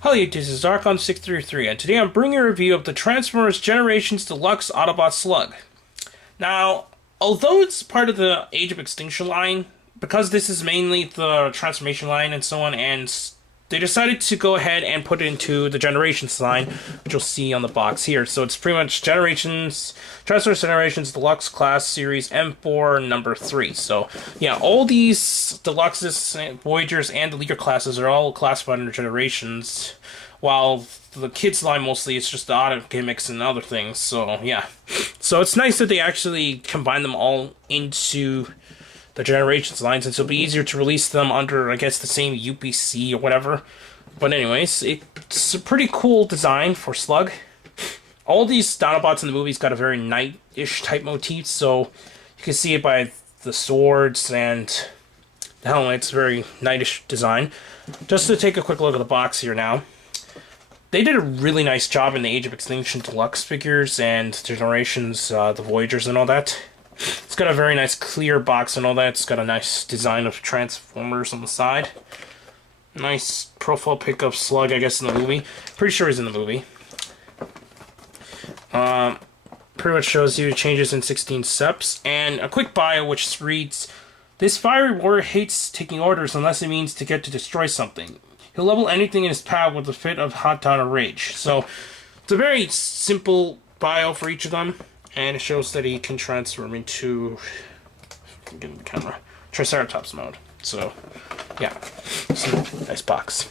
Hello YouTube, this is Darkon633, and today I'm bringing a review of the Transformers Generations Deluxe Autobot Slug. Now, although it's part of the Age of Extinction line, because this is mainly the transformation line and so on, and they decided to go ahead and put it into the Generations line, which you'll see on the box here. So it's pretty much Transformers Generations Deluxe Class Series M4 number 3. So yeah, all these Deluxes, Voyagers, and the Leader classes are all classified under Generations, while the kids line mostly it's just the auto gimmicks and other things. So yeah, so it's nice that they actually combine them all into the Generations line, since it'll be easier to release them under, I guess, the same UPC or whatever. But anyways, it's a pretty cool design for Slug. All these Dinobots in the movies got a very knight-ish type motif, so you can see it by the swords and the helmets, very knightish design. Just to take a quick look at the box here now. They did a really nice job in the Age of Extinction Deluxe figures and Generations, the Voyagers and all that. It's got a very nice clear box and all that. It's got a nice design of Transformers on the side. Nice profile pic of Slug, I guess, in the movie. Pretty sure he's in the movie. Pretty much shows you changes in 16 steps. And a quick bio which reads, "This fiery warrior hates taking orders unless it means to get to destroy something. He'll level anything in his path with a fit of hot down or rage." So, it's a very simple bio for each of them. And it shows that he can transform into, get in the camera, Triceratops mode. So, yeah, it's a nice box.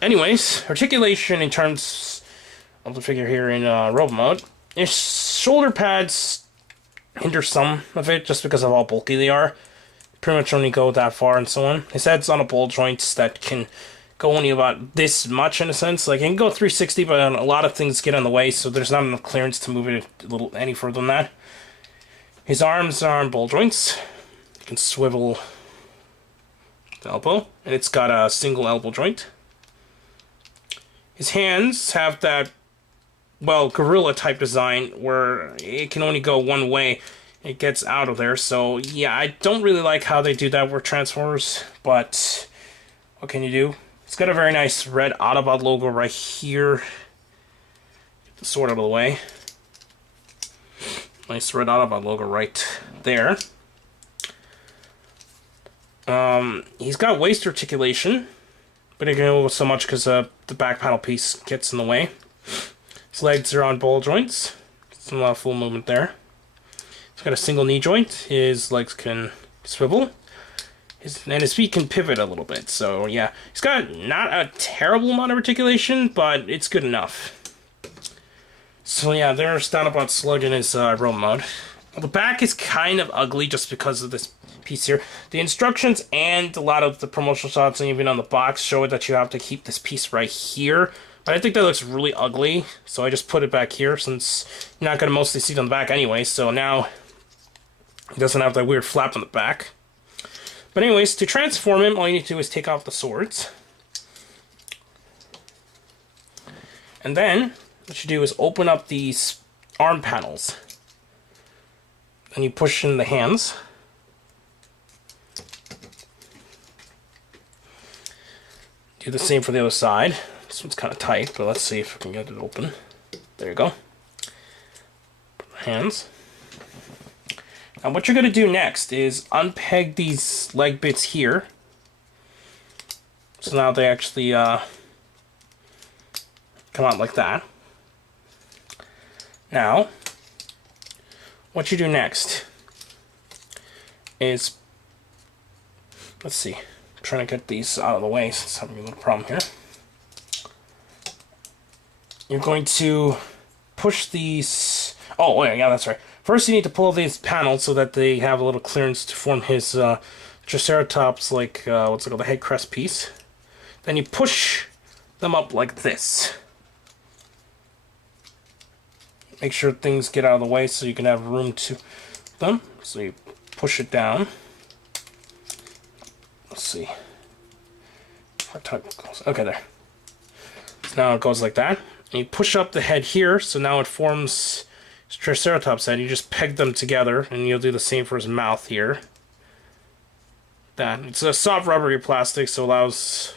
Anyways, articulation in terms of the figure here in Robo mode. His shoulder pads hinder some of it just because of how bulky they are. Pretty much only go that far and so on. His head's on a ball joint that can go only about this much in a sense. Like, it can go 360, but a lot of things get in the way, so there's not enough clearance to move it a little any further than that. His arms are on ball joints. You can swivel the elbow, and it's got a single elbow joint. His hands have that, well, gorilla type design where it can only go one way. It gets out of there, so yeah, I don't really like how they do that with Transformers, but what can you do? It's got a very nice red Autobot logo right here. Get the sword out of the way. Nice red Autobot logo right there. He's got waist articulation, but it can only go so much because the back panel piece gets in the way. His legs are on ball joints. Some full movement there. He's got a single knee joint. His legs can swivel. And his feet can pivot a little bit, so yeah. He's got not a terrible amount of articulation, but it's good enough. So yeah, there's Dinobot Slug in his roam mode. Well, the back is kind of ugly just because of this piece here. The instructions and a lot of the promotional shots and even on the box show that you have to keep this piece right here. But I think that looks really ugly, so I just put it back here since you're not going to mostly see it on the back anyway, so now he doesn't have that weird flap on the back. But anyways, to transform him, all you need to do is take off the swords. And then, what you do is open up these arm panels. And you push in the hands. Do the same for the other side. This one's kind of tight, but let's see if I can get it open. There you go. Hands. And what you're going to do next is unpeg these leg bits here. So now they actually come out like that. Now, what you do next is, let's see, I'm trying to get these out of the way since I'm having a little problem here. You're going to push these, oh yeah, that's right. First, you need to pull these panels so that they have a little clearance to form his Triceratops, like, what's it called, the head crest piece. Then you push them up like this. Make sure things get out of the way so you can have room to them. So you push it down. Let's see. Okay, there. So now it goes like that. And you push up the head here, so now it forms Triceratops head. You just peg them together, and you'll do the same for his mouth here. That it's a soft rubbery plastic, so it allows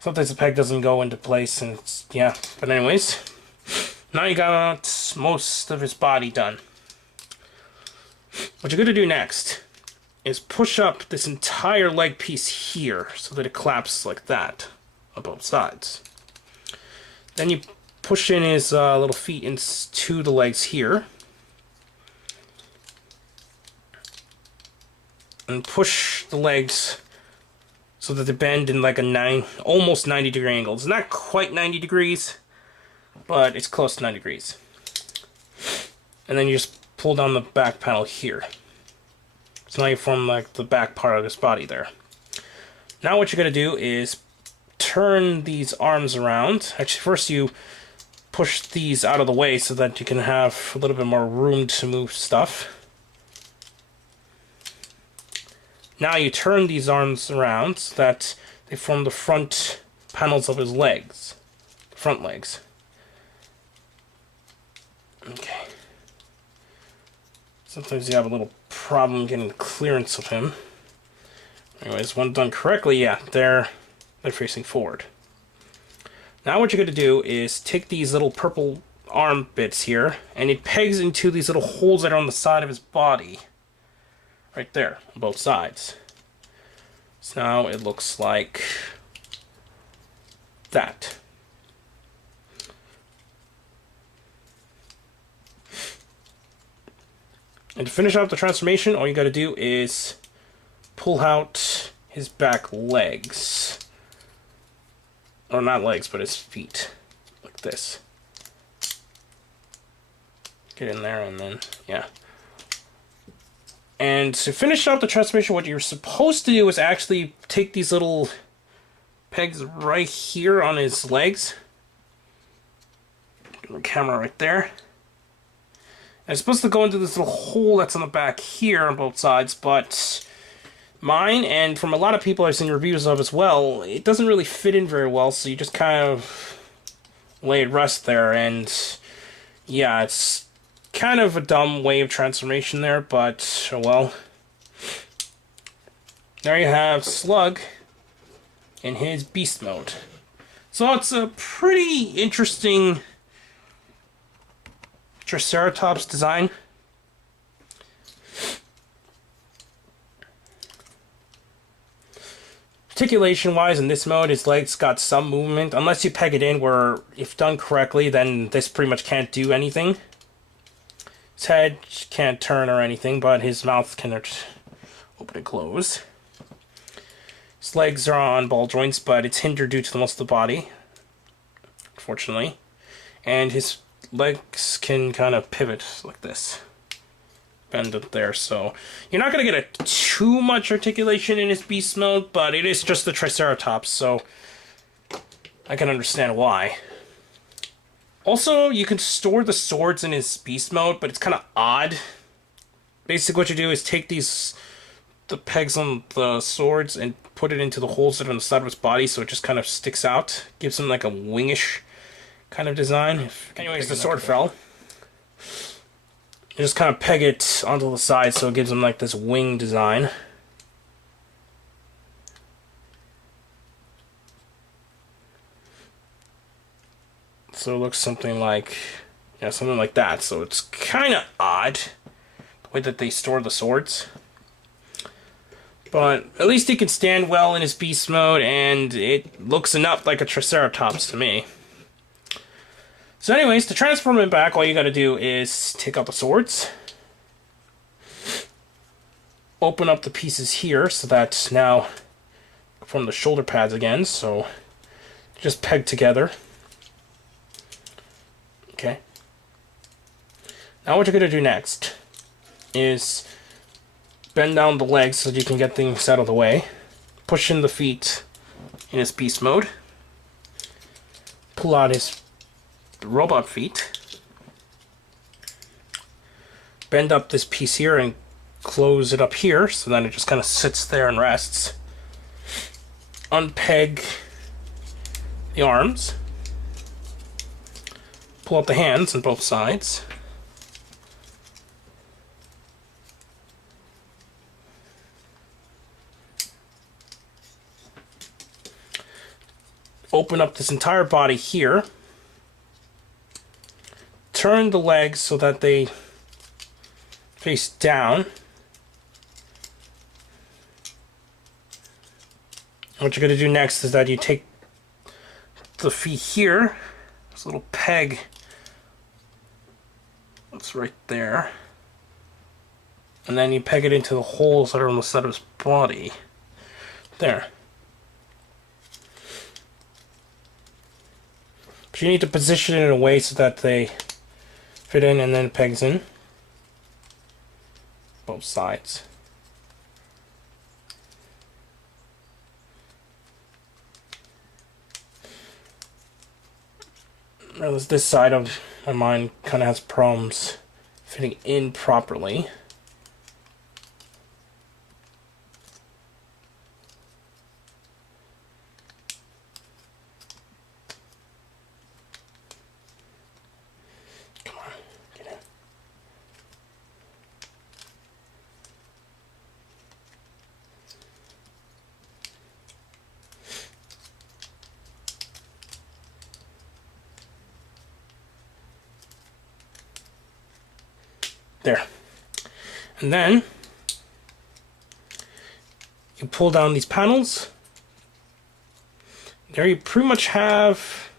Sometimes the peg doesn't go into place, and it's, yeah. But anyways, now you got most of his body done. What you're going to do next is push up this entire leg piece here so that it collapses like that on both sides. Then you push in his little feet into the legs here. And push the legs so that they bend in like a almost 90-degree angle. It's not quite 90 degrees, but it's close to 90 degrees. And then you just pull down the back panel here. So now you form like the back part of his body there. Now what you're going to do is turn these arms around. Actually, first you push these out of the way so that you can have a little bit more room to move stuff. Now you turn these arms around so that they form the front panels of his legs. The front legs. Okay. Sometimes you have a little problem getting the clearance of him. Anyways, when done correctly, yeah, they're facing forward. Now what you're going to do is take these little purple arm bits here, and it pegs into these little holes that are on the side of his body. Right there, on both sides. So now it looks like that. And to finish off the transformation, all you got to do is pull out his back legs. Or not legs, but his feet. Like this. Get in there and then, yeah. And to finish up the transformation, what you're supposed to do is actually take these little pegs right here on his legs. Get the camera right there. And it's supposed to go into this little hole that's on the back here on both sides, but mine, and from a lot of people I've seen reviews of as well, it doesn't really fit in very well, so you just kind of lay it rest there, and yeah, it's kind of a dumb way of transformation there, but oh well. There you have Slug in his beast mode. So it's a pretty interesting Triceratops design. Articulation-wise, in this mode, his legs got some movement, unless you peg it in where, if done correctly, then this pretty much can't do anything. His head can't turn or anything, but his mouth can open and close. His legs are on ball joints, but it's hindered due to the most of the body, unfortunately. And his legs can kind of pivot like this. Bend it there, so you're not going to get too much articulation in his beast mode, but it is just the Triceratops, so I can understand why. Also, you can store the swords in his beast mode, but it's kind of odd. Basically, what you do is take the pegs on the swords and put it into the holes that are on the side of his body, so it just kind of sticks out. Gives him like a wingish kind of design. Anyways, the sword fell. You just kind of peg it onto the side, so it gives him like this wing design. So it looks something like, yeah, something like that. So it's kind of odd, the way that they store the swords. But at least he can stand well in his beast mode, and it looks enough like a Triceratops to me. So anyways, to transform him back, all you gotta do is take out the swords. Open up the pieces here, so that now form the shoulder pads again, so just peg together. Okay. Now what you're going to do next is bend down the legs so that you can get things out of the way. Push in the feet in his beast mode. Pull out his robot feet. Bend up this piece here and close it up here so then it just kind of sits there and rests. Unpeg the arms. Pull out the hands on both sides. open up this entire body here. Turn the legs so that they face down. What you're going to do next is that you take the feet here, this little peg that's right there, and then you peg it into the holes that are on the side of his body. There. But you need to position it in a way so that they fit in, and then it pegs in both sides. Whereas this side of my mind kind of has problems fitting in properly. Come on, get in. There. And then you pull down these panels. There you pretty much have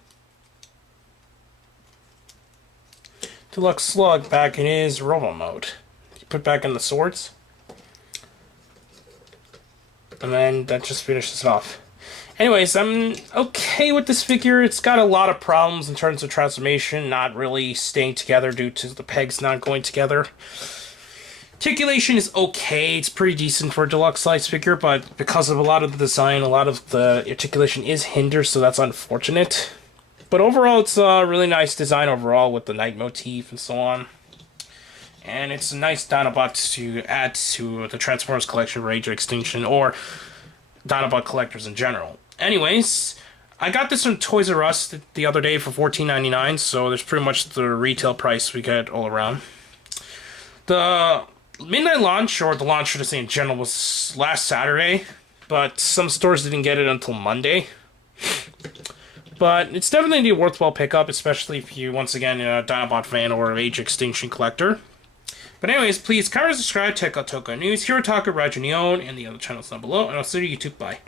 Deluxe Slug back in his robo mode. You put back in the swords. And then that just finishes it off. Anyways, I'm okay with this figure. It's got a lot of problems in terms of transformation, not really staying together due to the pegs not going together. Articulation is okay. It's pretty decent for a deluxe size figure, but because of a lot of the design, a lot of the articulation is hindered, so that's unfortunate. But overall, it's a really nice design overall with the night motif and so on. And it's a nice Dinobot to add to the Transformers collection for Age of Extinction, or Dinobot collectors in general. Anyways, I got this from Toysrus the other day for $14.99, so there's pretty much the retail price we get all around. The midnight launch, or the launch, should I say in general, was last Saturday, but some stores didn't get it until Monday. But it's definitely a worthwhile pickup, especially if you, once again, a Dinobot fan or an Age of Extinction collector. But anyways, please comment, subscribe, check out Toko News, Hero Talk, Rajio, and the other channels down below, and I'll see you YouTube. Bye.